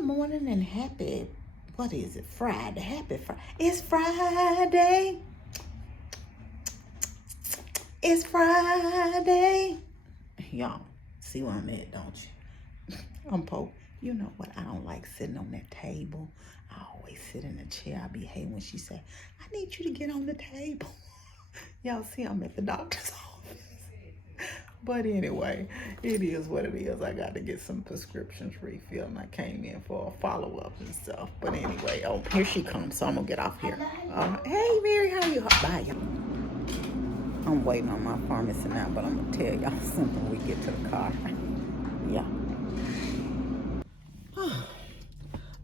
Good morning and happy, what is it, Friday? Happy Friday. It's Friday. It's Friday. Y'all, see where I'm at, don't you? I'm Pope. You know what? I don't like sitting on that table. I always sit in a chair. I be hating when she say, I need you to get on the table. Y'all see I'm at the doctor's office. But anyway, it is what it is. I got to get some prescriptions refilled, and I came in for a follow-up and stuff. But anyway, oh, here she comes, so I'm going to get off here. Hey, Mary, how you? Bye, y'all. I'm waiting on my pharmacy now, but I'm going to tell y'all something when we get to the car. Yeah.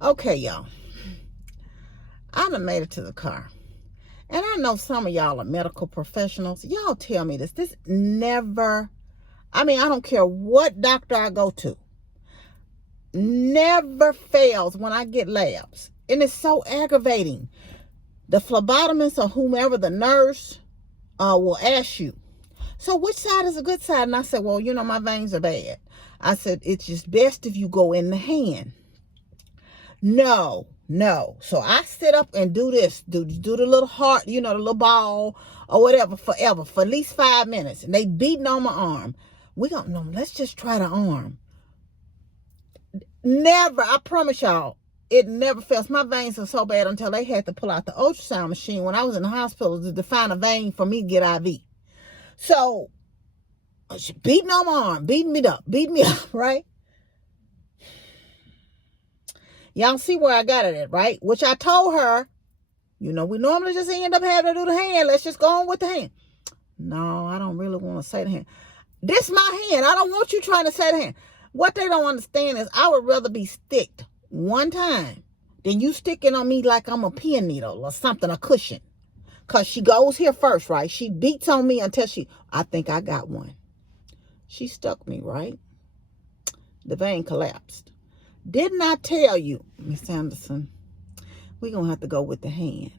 Okay, y'all. I done made it to the car. And I know some of y'all are medical professionals. Y'all tell me this. This never... I don't care what doctor I go to. Never fails when I get labs. And it's so aggravating. The phlebotomist or whomever, the nurse, will ask you, so which side is a good side? And I said, well, my veins are bad. I said, it's just best if you go in the hand. No. So I sit up and do this. Do the little heart, the little ball or whatever forever, for at least 5 minutes. And they beating on my arm. Let's just try the arm. Never, I promise y'all, it never fails. My veins are so bad until they had to pull out the ultrasound machine when I was in the hospital to find a vein for me to get IV. So, beating on my arm, beating me up, right? Y'all see where I got it at, right? Which I told her, we normally just end up having to do the hand. Let's just go on with the hand. No, I don't really want to say the hand. This my hand. I don't want you trying to say the hand. What they don't understand is I would rather be sticked one time than you sticking on me like I'm a pin needle or something, a cushion. Because she goes here first, right? She beats on me until I think I got one. She stuck me, right? The vein collapsed. Didn't I tell you, Miss Anderson, we're going to have to go with the hand.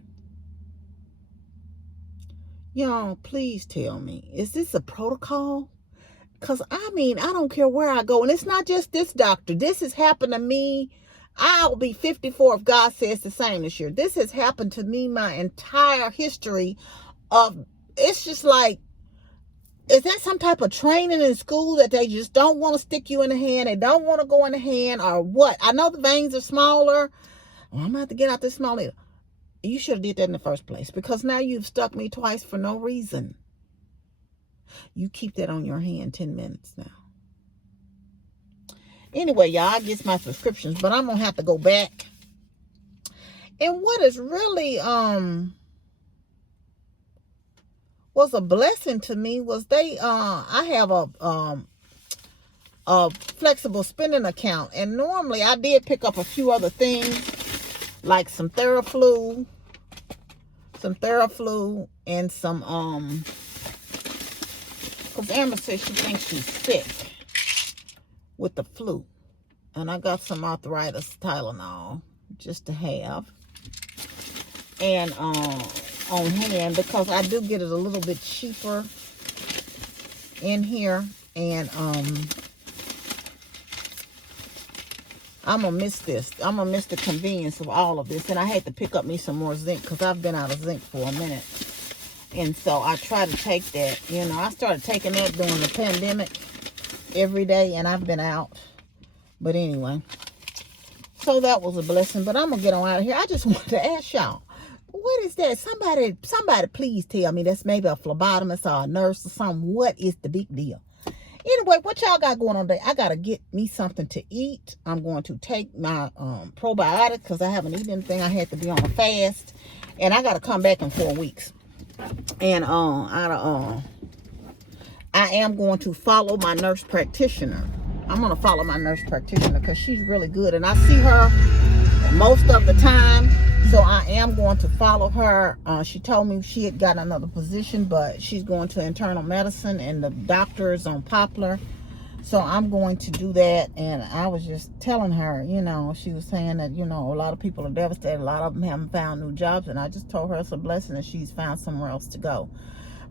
Y'all, please tell me, is this a protocol? Because, I don't care where I go. And it's not just this doctor. This has happened to me. I'll be 54 if God says the same this year. This has happened to me my entire history of, it's just like, is that some type of training in school that they just don't want to stick you in the hand? They don't want to go in the hand or what? I know the veins are smaller. Well, I'm going to have to get out this small needle. You should have did that in the first place, because now you've stuck me twice for no reason. You keep that on your hand 10 minutes now. Anyway, y'all, I get my prescriptions, but I'm going to have to go back. And what is really was a blessing to me was I have a flexible spending account, and normally I did pick up a few other things like some Theraflu and some because Amber says she thinks she's sick with the flu, and I got some arthritis Tylenol just to have and on hand, because I do get it a little bit cheaper in here, and I'm gonna miss this. I'm gonna miss the convenience of all of this. And I had to pick up me some more zinc because I've been out of zinc for a minute. And so I try to take that. I started taking that during the pandemic every day, and I've been out. But anyway, so that was a blessing. But I'm gonna get on out of here. I just wanted to ask y'all, what is that? Somebody please tell me. That's maybe a phlebotomist or a nurse or something. What is the big deal? Anyway, what y'all got going on today? I got to get me something to eat. I'm going to take my probiotics because I haven't eaten anything. I had to be on a fast. And I got to come back in 4 weeks. And I am going to follow my nurse practitioner. I'm going to follow my nurse practitioner because she's really good. And I see her most of the time. So I am going to follow her. She told me she had gotten another position, but she's going to internal medicine and the doctor is on Poplar. So I'm going to do that. And I was just telling her, she was saying that, a lot of people are devastated. A lot of them haven't found new jobs. And I just told her it's a blessing that she's found somewhere else to go.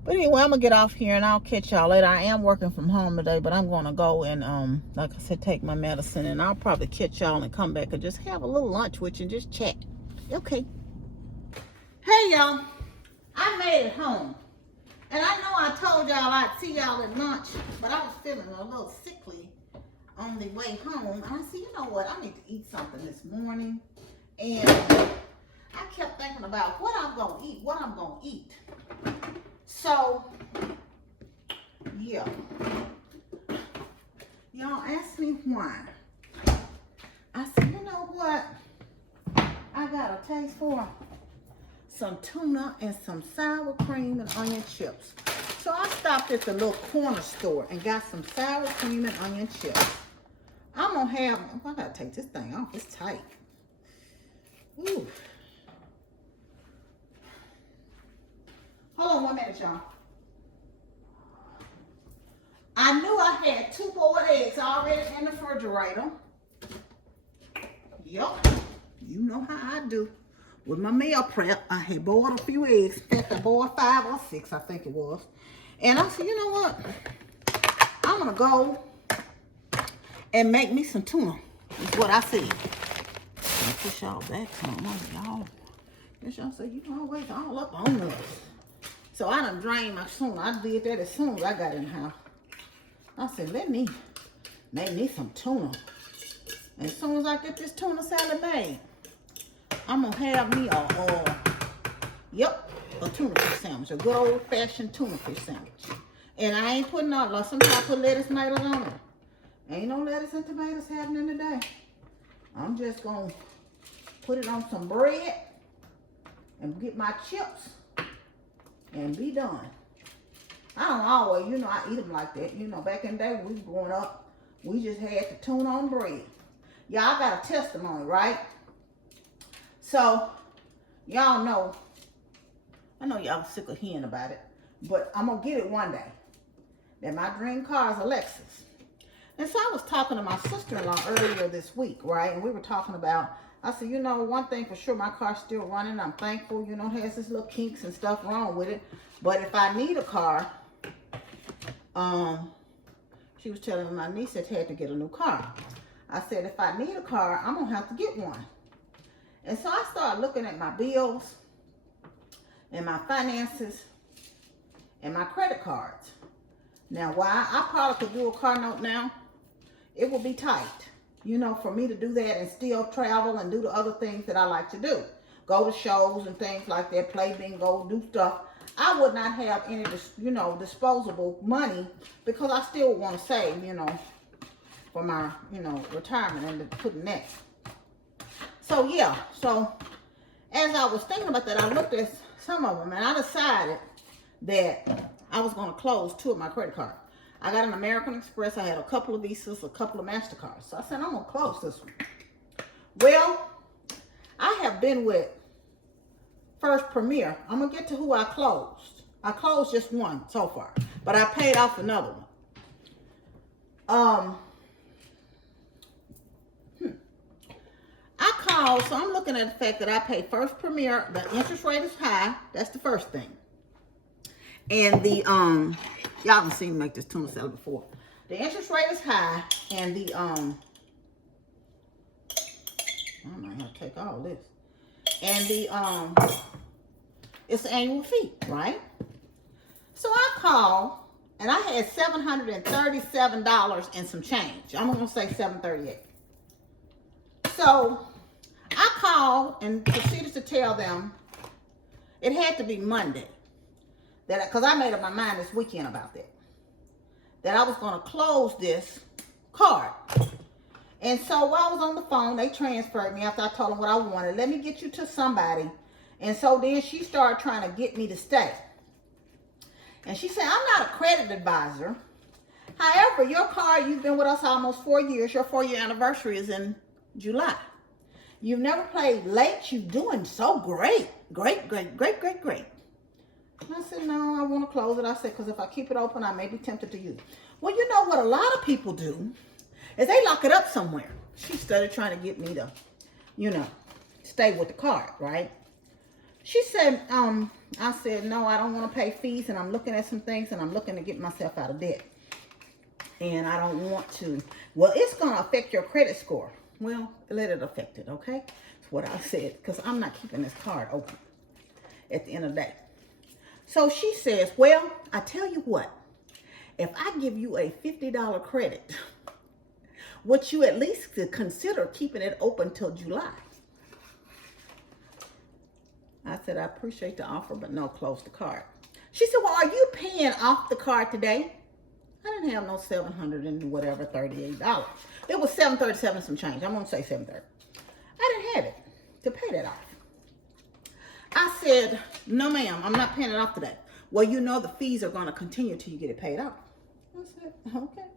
But anyway, I'm going to get off here and I'll catch y'all later. I am working from home today, but I'm going to go and, like I said, take my medicine. And I'll probably catch y'all and come back and just have a little lunch with you and just chat. Okay. Hey, y'all. I made it home. And I know I told y'all I'd see y'all at lunch, but I was feeling a little sickly on the way home. And I said, you know what? I need to eat something this morning. And I kept thinking about what I'm going to eat, So, yeah. Y'all asked me why. I said, you know what? I got a taste for some tuna and some sour cream and onion chips. So I stopped at the little corner store and got some sour cream and onion chips. I'm going to have, I got to take this thing off. It's tight. Ooh. Hold on 1 minute, y'all. I knew I had 2 boiled eggs already in the refrigerator. Yup. You know how I do. With my meal prep, I had boiled a few eggs. In fact, I boiled 5 or 6, I think it was. And I said, you know what? I'm going to go and make me some tuna. That's what I said. I'll push y'all back some. Y'all. Yes, y'all say, you always all up on us. So I done drained my tuna. I did that as soon as I got in the house. I said, let me make me some tuna. As soon as I get this tuna salad made, I'm going to have me a tuna fish sandwich. A good old-fashioned tuna fish sandwich. And I ain't putting all, like sometimes I put lettuce tomatoes on it. Ain't no lettuce and tomatoes happening today. I'm just going to put it on some bread and get my chips and be done. I don't always, you know, I eat them like that. You know, back in the day when we was growing up, we just had the tuna on bread. Y'all got a testimony, right? So, y'all know, I know y'all sick of hearing about it, but I'm going to get it one day. That my dream car is a Lexus. And so I was talking to my sister-in-law earlier this week, right? And we were talking about, I said, you know, one thing for sure, my car's still running. I'm thankful, you know, it has this little kinks and stuff wrong with it. But if I need a car, she was telling me my niece had to get a new car. I said, if I need a car, I'm going to have to get one. And so I started looking at my bills and my finances and my credit cards. Now, why I probably could do a car note now, it would be tight, you know, for me to do that and still travel and do the other things that I like to do. Go to shows and things like that, play bingo, do stuff. I would not have any, you know, disposable money because I still want to save, you know, for my, you know, retirement and to put in that. So, yeah. So, as I was thinking about that, I looked at some of them and I decided that I was going to close 2 of my credit cards. I got an American Express. I had a couple of Visas, a couple of MasterCards. So I said, I'm going to close this one. Well, I have been with First Premier. I'm going to get to who I closed. I closed just one so far, but I paid off another one. I called, so I'm looking at the fact that I paid First Premier. The interest rate is high. That's the first thing. And the, y'all can see me make this tuna salad before. The interest rate is high, and the, I might have to take all this. And the, it's an annual fee, right? So I called, and I had $737 and some change. I'm going to say $738. So I called and proceeded to tell them it had to be Monday. That, because I made up my mind this weekend about that I was going to close this card. And so while I was on the phone, they transferred me after I told them what I wanted. Let me get you to somebody. And so then she started trying to get me to stay. And she said, I'm not a credit advisor. However, your card, you've been with us almost 4 years. Your 4-year anniversary is in July. You've never played late. You're doing so great. Great, great, great, great, great. And I said, no, I want to close it. I said, because if I keep it open, I may be tempted to use it. Well, you know what a lot of people do is they lock it up somewhere. She started trying to get me to, you know, stay with the card, right? She said, I said, no, I don't want to pay fees, and I'm looking at some things, and I'm looking to get myself out of debt. And I don't want to. Well, it's going to affect your credit score. Well, let it affect it, okay? That's what I said, because I'm not keeping this card open at the end of the day. So she says, well, I tell you what, if I give you a $50 credit, would you at least consider keeping it open till July? I said, I appreciate the offer, but no, close the card. She said, well, are you paying off the card today? I didn't have no $700 and whatever, $38. It was $737 some change. I'm going to say $730. I didn't have it to pay that off. I said, no, ma'am, I'm not paying it off today. Well, you know the fees are going to continue till you get it paid off. I said, okay.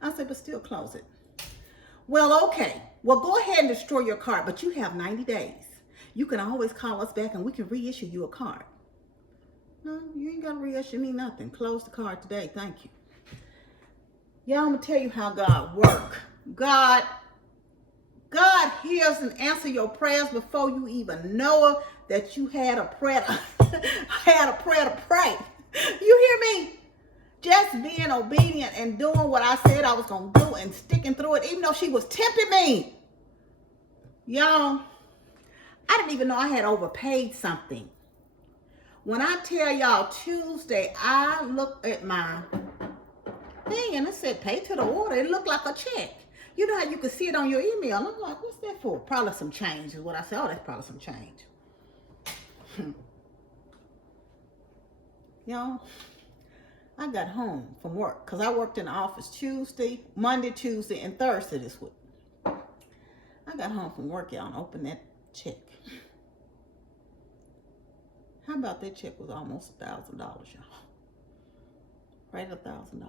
I said, but still close it. Well, okay. Well, go ahead and destroy your card, but you have 90 days. You can always call us back and we can reissue you a card. No, you ain't got to reissue me nothing. Close the card today. Thank you. Y'all, I'm going to tell you how God works. God hears and answers your prayers before you even know that you had a prayer to pray. You hear me? Just being obedient and doing what I said I was going to do and sticking through it, even though she was tempting me. Y'all, I didn't even know I had overpaid something. When I tell y'all Tuesday, I looked at my thing and it said pay to the order. It looked like a check. You know how you can see it on your email. I'm like, what's that for? Probably some change is what I said. Oh, that's probably some change. Y'all, I got home from work because I worked in the office Monday, Tuesday, and Thursday this week. I got home from work, y'all, and opened that check. How about that check was almost $1,000, y'all? Right, $1,000.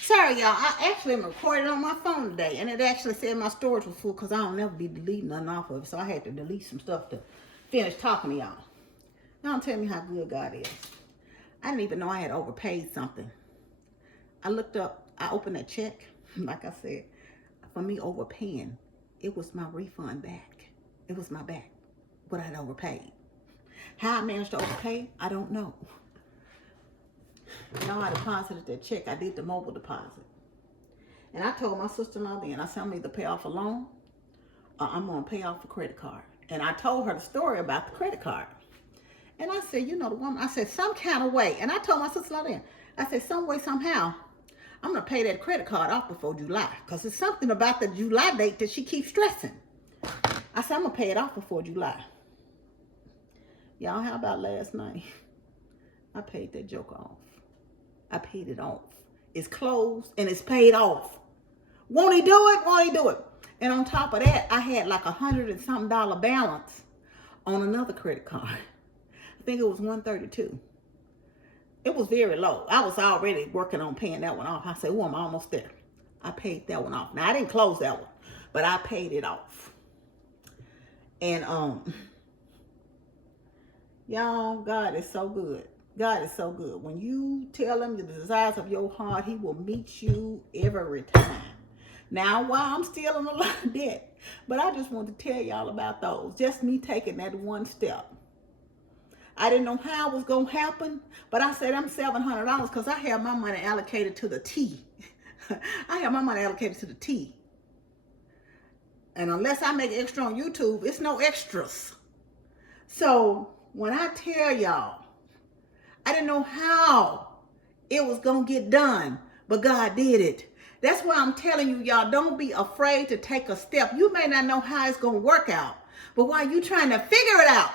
Sorry, y'all. I actually am recording on my phone today, and it actually said my storage was full because I don't never be deleting nothing off of it, so I had to delete some stuff to finish talking to y'all. Y'all tell me how good God is. I didn't even know I had overpaid something. I looked up, I opened that check, like I said, for me overpaying, it was my refund back. It was my back, what I had overpaid. How I managed to overpay, I don't know. Now I deposited that check. I did the mobile deposit. And I told my sister-in-law then, I said, I'm either pay off a loan or I'm going to pay off the credit card. And I told her the story about the credit card. And I said, you know, the woman, I said, some kind of way. And I told my sister-in-law then, I said, some way, somehow, I'm going to pay that credit card off before July. Because it's something about the July date that she keeps stressing. I said, I'm going to pay it off before July. Y'all, how about last night? I paid that joker off. I paid it off. It's closed and it's paid off. Won't he do it? Won't he do it? And on top of that, I had like $100 and something balance on another credit card. I think it was $132. It was very low. I was already working on paying that one off. I said, oh, I'm almost there. I paid that one off. Now, I didn't close that one, but I paid it off. And, y'all, God is so good. God is so good. When you tell him the desires of your heart, he will meet you every time. Now, while I'm still in a lot of debt, but I just want to tell y'all about those. Just me taking that one step. I didn't know how it was going to happen, but I said I'm $700 because I have my money allocated to the T. I have my money allocated to the T. And unless I make extra on YouTube, it's no extras. So when I tell y'all, I didn't know how it was going to get done, but God did it. That's why I'm telling you, y'all, don't be afraid to take a step. You may not know how it's going to work out, but while you're trying to figure it out,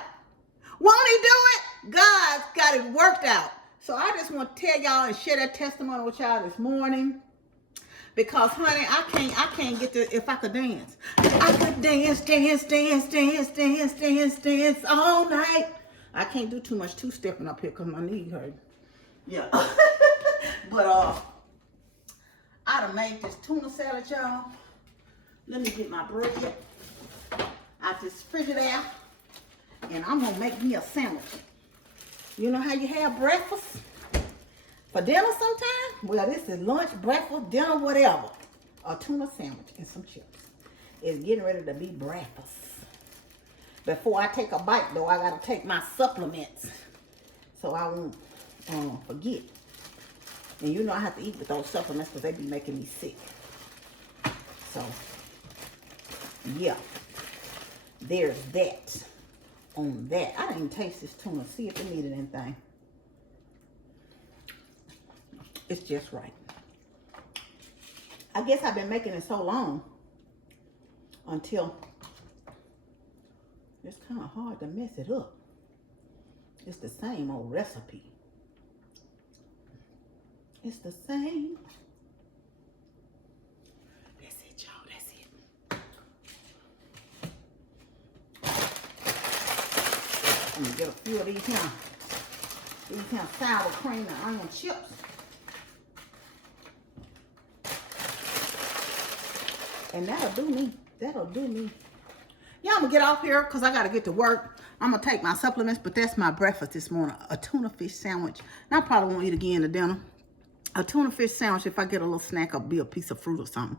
won't he do it? God's got it worked out. So I just want to tell y'all and share that testimony with y'all this morning. Because, honey, I can't get to, if I could dance. I could dance all night. I can't do too much two-stepping up here because my knee hurt. Yeah. But, I done made this tuna salad, y'all. Let me get my bread out this Frigidaire. And I'm going to make me a sandwich. You know how you have breakfast for dinner sometime? Well, this is lunch, breakfast, dinner, whatever. A tuna sandwich and some chips. It's getting ready to be breakfast. Before I take a bite, though, I gotta take my supplements so I won't forget. And you know I have to eat with those supplements because they be making me sick. So, yeah. There's that on that. I didn't even taste this tuna. See if it needed anything. It's just right. I guess I've been making it so long until it's kind of hard to mess it up. It's the same old recipe. It's the same. That's it, y'all. That's it. I'm gonna get a few of these here sour cream and onion chips. And that'll do me. That'll do me. Yeah, I'm gonna get off here because I gotta get to work. I'm gonna take my supplements, but that's my breakfast this morning. A tuna fish sandwich. And I probably won't eat again to dinner. A tuna fish sandwich. If I get a little snack, it'll be a piece of fruit or something.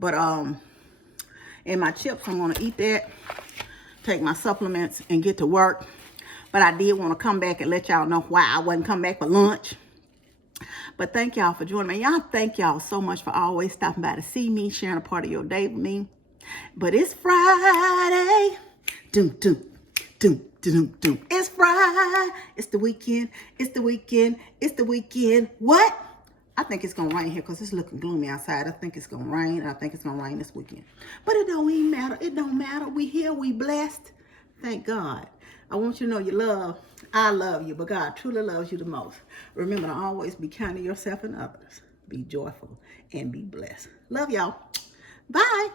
But and my chips, I'm gonna eat that, take my supplements, and get to work. But I did want to come back and let y'all know why I wasn't coming back for lunch. But thank y'all for joining me. Y'all, thank y'all so much for always stopping by to see me, sharing a part of your day with me. But it's Friday. Doom, doom, doom, doom, doom. It's Friday. It's the weekend. It's the weekend. It's the weekend. What? I think it's going to rain here because it's looking gloomy outside. I think it's going to rain. I think it's going to rain this weekend. But it don't even matter. It don't matter. We here. We blessed. Thank God. I want you to know you love. I love you, but God truly loves you the most. Remember to always be kind to yourself and others. Be joyful and be blessed. Love y'all. Bye.